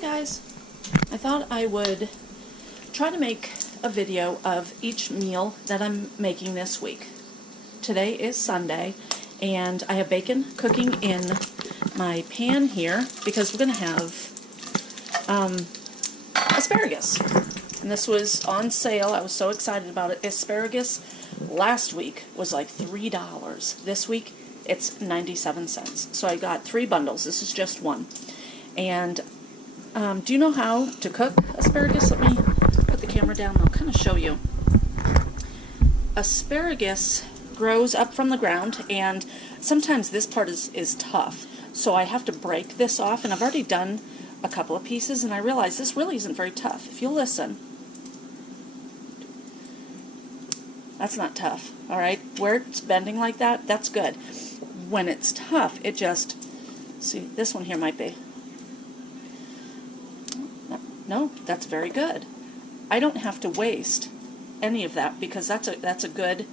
Hi guys, I thought I would try to make a video of each meal that I'm making this week. Today is Sunday and I have bacon cooking in my pan here because we're going to have asparagus. And this was on sale. I was so excited about it. Asparagus last week was like $3. This week it's 97 cents. So I got 3 bundles. This is just one. And do you know how to cook asparagus? Let me put the camera down and I'll kind of show you. Asparagus grows up from the ground, and sometimes this part is tough. So I have to break this off, and I've already done a couple of pieces, and I realize this really isn't very tough. If you'll listen, that's not tough, all right? Where it's bending like that, that's good. When it's tough, it just, see, this one here might be. No, that's very good. I don't have to waste any of that because that's a good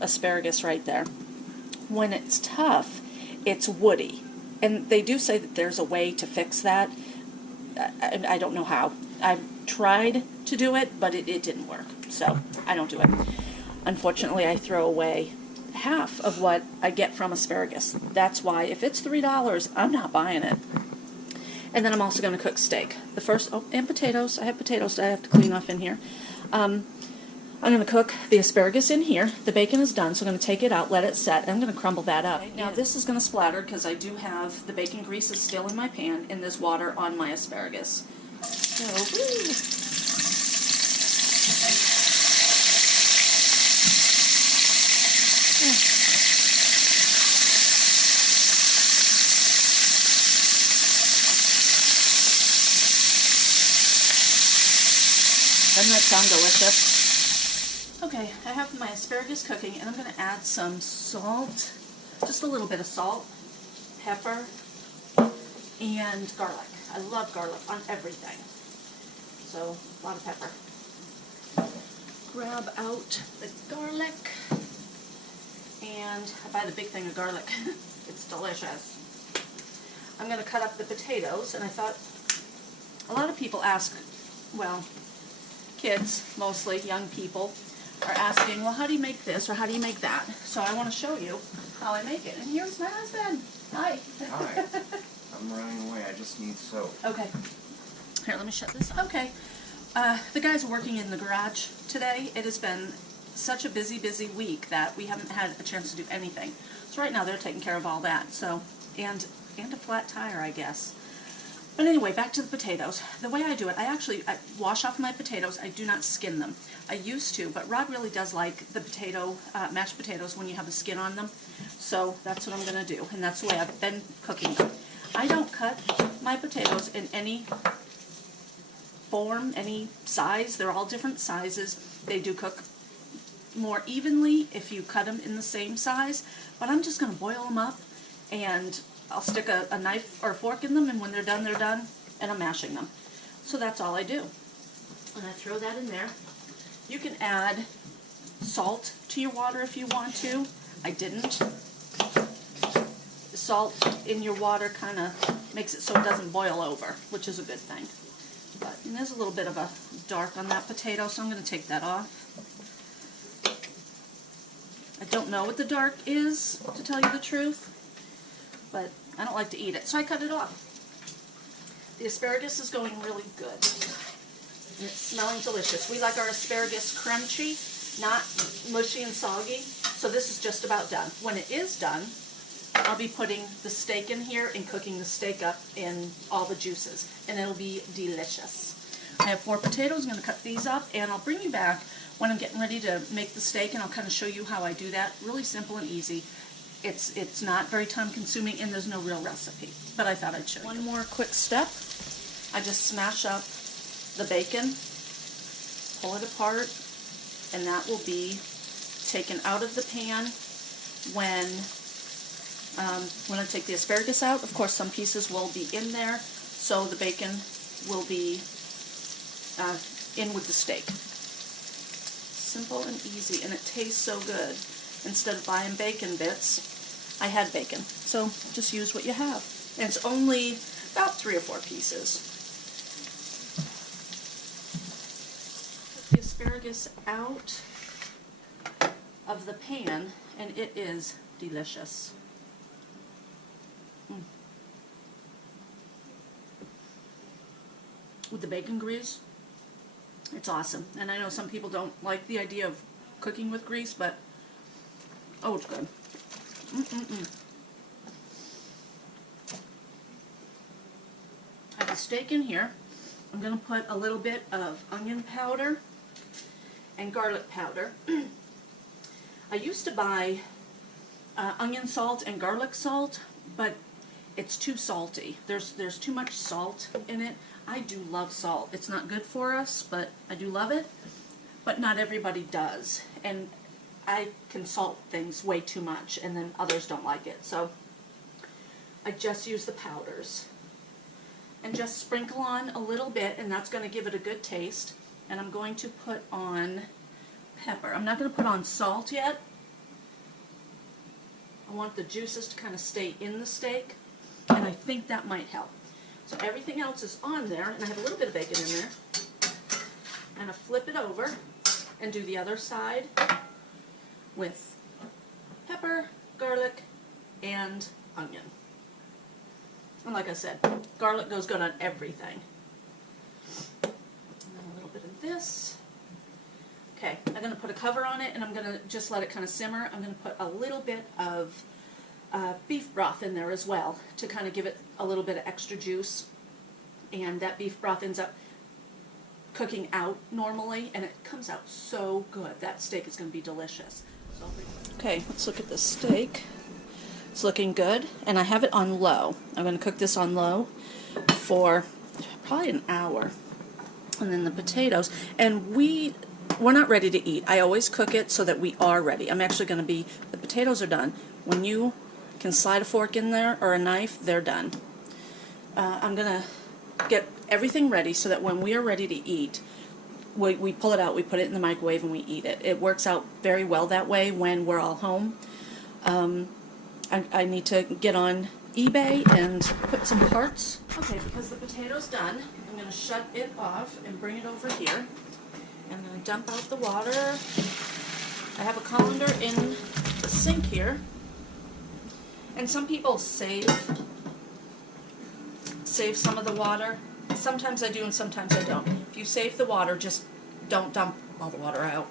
asparagus right there. When it's tough, it's woody. And they do say that there's a way to fix that. I don't know how. I've tried to do it, but it didn't work. So I don't do it. Unfortunately, I throw away half of what I get from asparagus. That's why if it's $3, I'm not buying it. And then I'm also going to cook steak. The first, and potatoes. I have potatoes that I have to clean off in here. I'm going to cook the asparagus in here. The bacon is done, so I'm going to take it out, let it set, and I'm going to crumble that up. Okay, now this is going to splatter because I do have the bacon grease is still in my pan, and there's water on my asparagus. So, woo. Doesn't that sound delicious? Okay, I have my asparagus cooking, and I'm going to add some salt, just a little bit of salt, pepper, and garlic. I love garlic on everything, so a lot of pepper. Grab out the garlic, and I buy the big thing of garlic. It's delicious. I'm going to cut up the potatoes, and I thought a lot of people ask, well, kids, mostly young people, are asking, well, how do you make this or how do you make that? So I want to show you how I make it. And here's my husband. Hi. Hi. I'm running away. I just need soap. Okay. Here, let me shut this up. Okay. The guys are working in the garage today. It has been such a busy week that we haven't had a chance to do anything. So right now they're taking care of all that. So, and a flat tire, I guess. But anyway, back to the potatoes. The way I do it, I wash off my potatoes. I do not skin them. I used to, but Rod really does like the mashed potatoes when you have the skin on them. So that's what I'm going to do, and that's the way I've been cooking them. I don't cut my potatoes in any form, any size. They're all different sizes. They do cook more evenly if you cut them in the same size, but I'm just going to boil them up, and I'll stick a knife or a fork in them, and when they're done, and I'm mashing them. So that's all I do. And I throw that in there. You can add salt to your water if you want to. I didn't. Salt in your water kind of makes it so it doesn't boil over, which is a good thing. But there's a little bit of a dark on that potato, so I'm going to take that off. I don't know what the dark is, to tell you the truth, but I don't like to eat it, so I cut it off. The asparagus is going really good, and it's smelling delicious. We like our asparagus crunchy, not mushy and soggy, so this is just about done. When it is done, I'll be putting the steak in here and cooking the steak up in all the juices, and it'll be delicious. I have 4 potatoes. I'm going to cut these up, and I'll bring you back when I'm getting ready to make the steak, and I'll kind of show you how I do that. Really simple and easy. It's not very time consuming, and there's no real recipe, but I thought I'd show you. One more quick step. I just smash up the bacon, pull it apart, and that will be taken out of the pan when I take the asparagus out. Of course, some pieces will be in there, so the bacon will be in with the steak. Simple and easy, and it tastes so good. Instead of buying bacon bits, I had bacon. So just use what you have. And it's only about 3 or 4 pieces. asparagus out of the pan, and it is delicious. With the bacon grease, it's awesome. And I know some people don't like the idea of cooking with grease, but oh, it's good. I have a steak in here. I'm going to put a little bit of onion powder and garlic powder. I used to buy onion salt and garlic salt, but it's too salty. There's too much salt in it. I do love salt. It's not good for us, but I do love it. But not everybody does. And I can salt things way too much, and then others don't like it. So I just use the powders. And just sprinkle on a little bit, and that's going to give it a good taste. And I'm going to put on pepper. I'm not going to put on salt yet. I want the juices to kind of stay in the steak, and I think that might help. So everything else is on there, and I have a little bit of bacon in there. I'm going to flip it over and do the other side with pepper, garlic, and onion. And like I said, garlic goes good on everything. And then a little bit of this. Okay, I'm going to put a cover on it, and I'm going to just let it kind of simmer. I'm going to put a little bit of beef broth in there as well to kind of give it a little bit of extra juice. And that beef broth ends up cooking out normally, and it comes out so good. That steak is going to be delicious. Okay, let's look at the steak. It's looking good, and I have it on low. I'm going to cook this on low for probably an hour. And then the potatoes, and we're not ready to eat. I always cook it so that we are ready. I'm actually going to be, the potatoes are done. When you can slide a fork in there or a knife, they're done. I'm going to get everything ready so that when we are ready to eat, we pull it out, we put it in the microwave, and we eat it. It works out very well that way when we're all home. I need to get on eBay and put some parts. Okay, because the potato's done, I'm going to shut it off and bring it over here. I'm going to dump out the water. I have a colander in the sink here. And some people save some of the water. Sometimes I do and sometimes I don't. If you save the water, just don't dump all the water out.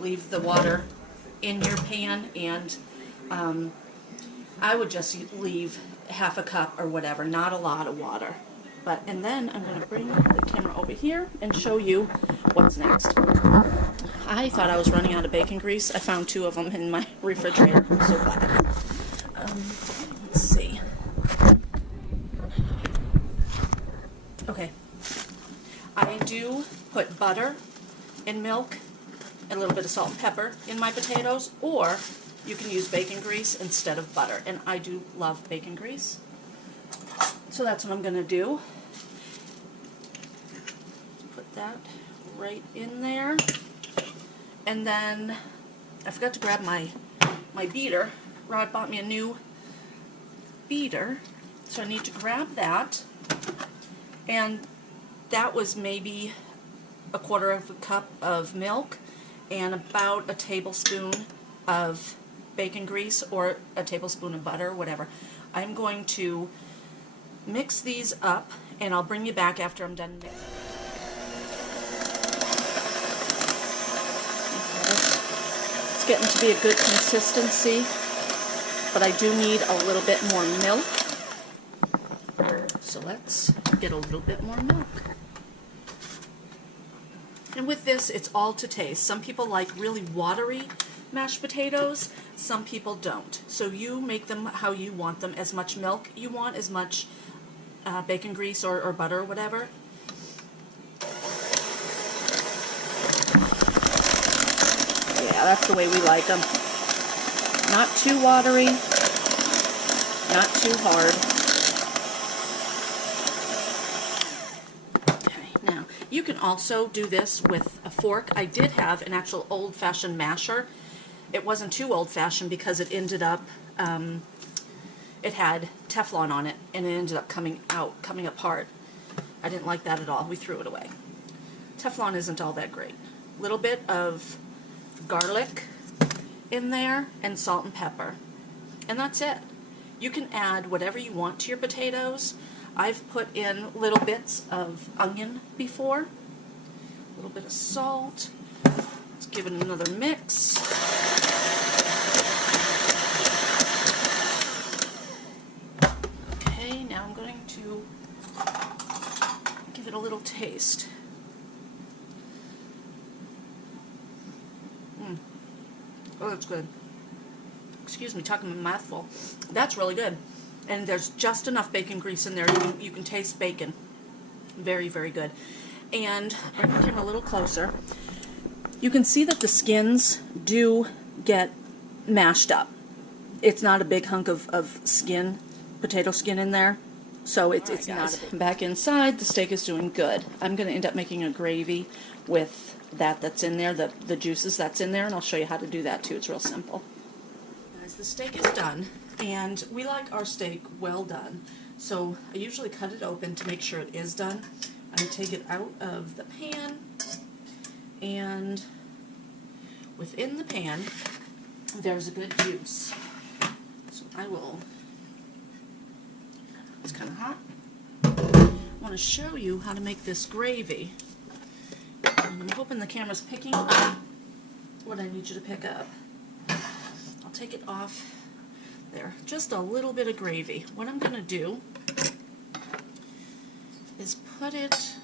Leave the water in your pan, and I would just leave half a cup or whatever, not a lot of water. And then I'm going to bring the camera over here and show you what's next. I thought I was running out of bacon grease. I found 2 of them in my refrigerator. I'm so glad. Let's see. Okay. I do put butter and milk and a little bit of salt and pepper in my potatoes, or you can use bacon grease instead of butter. And I do love bacon grease. So that's what I'm going to do. Put that right in there. And then I forgot to grab my beater. Rod bought me a new beater, so I need to grab that. And that was maybe a 1/4 cup of milk and about a tablespoon of bacon grease or a tablespoon of butter, whatever. I'm going to mix these up, and I'll bring you back after I'm done mixing. It's getting to be a good consistency, but I do need a little bit more milk. So let's get a little bit more milk. And with this, it's all to taste. Some people like really watery mashed potatoes, some people don't. So you make them how you want them, as much milk you want, as much bacon grease or butter or whatever. Yeah, that's the way we like them. Not too watery, not too hard. Okay, now you can also do this with a fork. I did have an actual old-fashioned masher. It wasn't too old-fashioned because it ended up, it had Teflon on it, and it ended up coming apart. I didn't like that at all. We threw it away. Teflon isn't all that great. little bit of garlic in there and salt and pepper. And that's it. You can add whatever you want to your potatoes. I've put in little bits of onion before. A little bit of salt. Let's give it another mix. Okay, now I'm going to give it a little taste. Oh, that's good. Excuse me, talking my mouth full. That's really good. And there's just enough bacon grease in there. You can taste bacon. Very, very good. And bring the camera a little closer. You can see that the skins do get mashed up. It's not a big hunk of skin, potato skin in there. So it's not. Back inside, the steak is doing good. I'm going to end up making a gravy with that's in there, the juices that's in there, and I'll show you how to do that too. It's real simple. Guys, the steak is done, and we like our steak well done. So I usually cut it open to make sure it is done. I'm going to take it out of the pan, and within the pan there's a good juice. So I will, it's kind of hot. I want to show you how to make this gravy. And I'm hoping the camera's picking up what I need you to pick up. I'll take it off there. Just a little bit of gravy. What I'm going to do is put it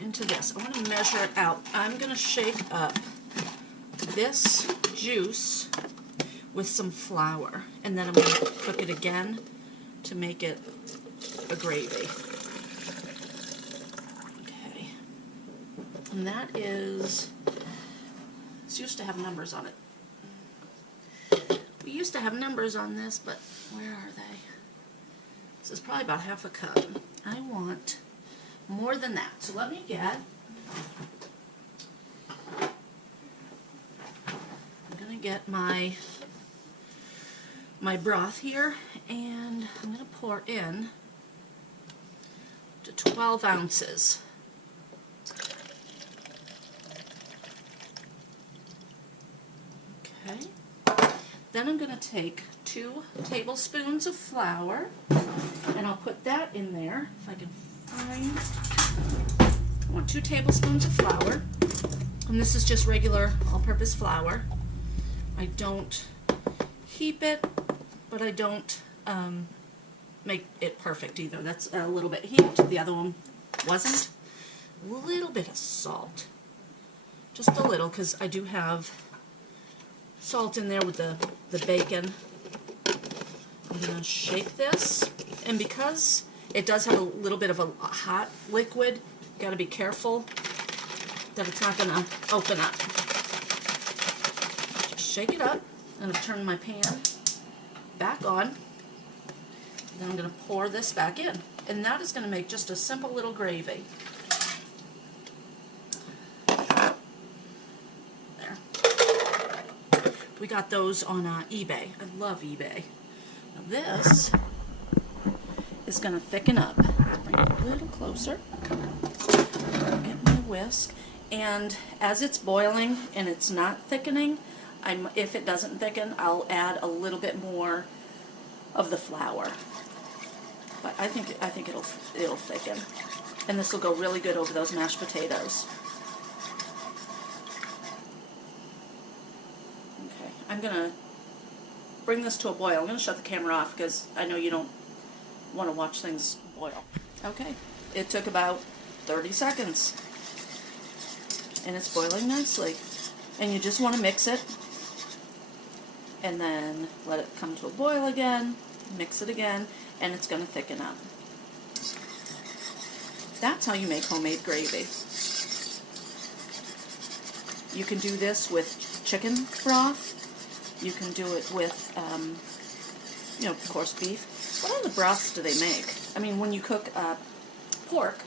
into this. I want to measure it out. I'm going to shake up this juice with some flour, and then I'm going to cook it again to make it a gravy. Okay. And that is, this used to have numbers on it. We used to have numbers on this, but where are they? This is probably about half a cup. I want more than that. So let me get, I'm going to get my broth here, and I'm going to pour in to 12 ounces. Okay. Then I'm going to take 2 tablespoons of flour, and I'll put that in there if I can find. I want 2 tablespoons of flour, and this is just regular all-purpose flour. I don't heap it, but I don't make it perfect either. That's a little bit heaped. The other one wasn't. A little bit of salt, just a little, because I do have salt in there with the bacon. I'm going to shake this, and because it does have a little bit of a hot liquid, you've got to be careful that it's not going to open up. Just shake it up. I'm going to turn my pan back on. Then I'm going to pour this back in, and that is going to make just a simple little gravy. We got those on eBay. I love eBay. Now this is going to thicken up. Bring it a little closer. Get my whisk. And as it's boiling and it's not thickening, if it doesn't thicken, I'll add a little bit more of the flour. But I think it'll thicken. And this will go really good over those mashed potatoes. I'm going to bring this to a boil. I'm going to shut the camera off because I know you don't want to watch things boil. Okay, it took about 30 seconds. And it's boiling nicely. And you just want to mix it. And then let it come to a boil again. Mix it again. And it's going to thicken up. That's how you make homemade gravy. You can do this with chicken broth. You can do it with, of course, beef. What other broths do they make? I mean, when you cook pork,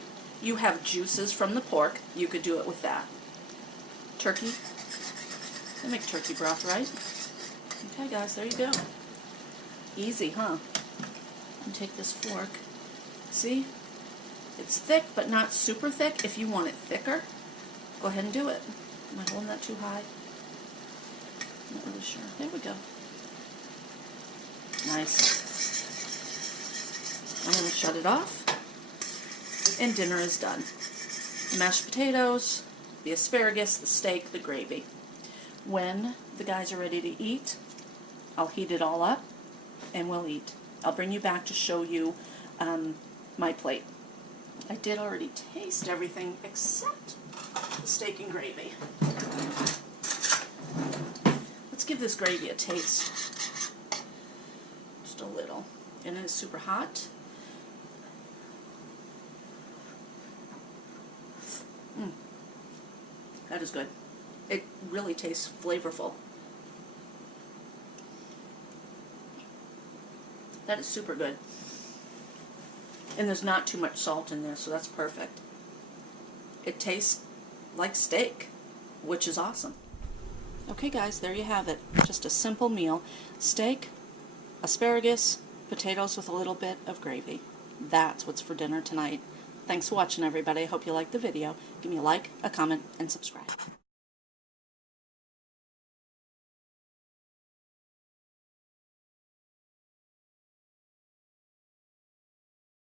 you have juices from the pork. You could do it with that. Turkey. They make turkey broth, right? Okay, guys, there you go. Easy, huh? And take this fork. See? It's thick, but not super thick. If you want it thicker, go ahead and do it. Am I holding that too high? Not really sure. There we go. Nice. I'm going to shut it off. And dinner is done. The mashed potatoes, the asparagus, the steak, the gravy. When the guys are ready to eat, I'll heat it all up and we'll eat. I'll bring you back to show you my plate. I did already taste everything except the steak and gravy. Let's give this gravy a taste. Just a little. And it is super hot. That is good. It really tastes flavorful. That is super good. And there's not too much salt in there, so that's perfect. It tastes like steak, which is awesome. Okay guys, there you have it. Just a simple meal. Steak, asparagus, potatoes with a little bit of gravy. That's what's for dinner tonight. Thanks for watching, everybody. I hope you liked the video. Give me a like, a comment, and subscribe.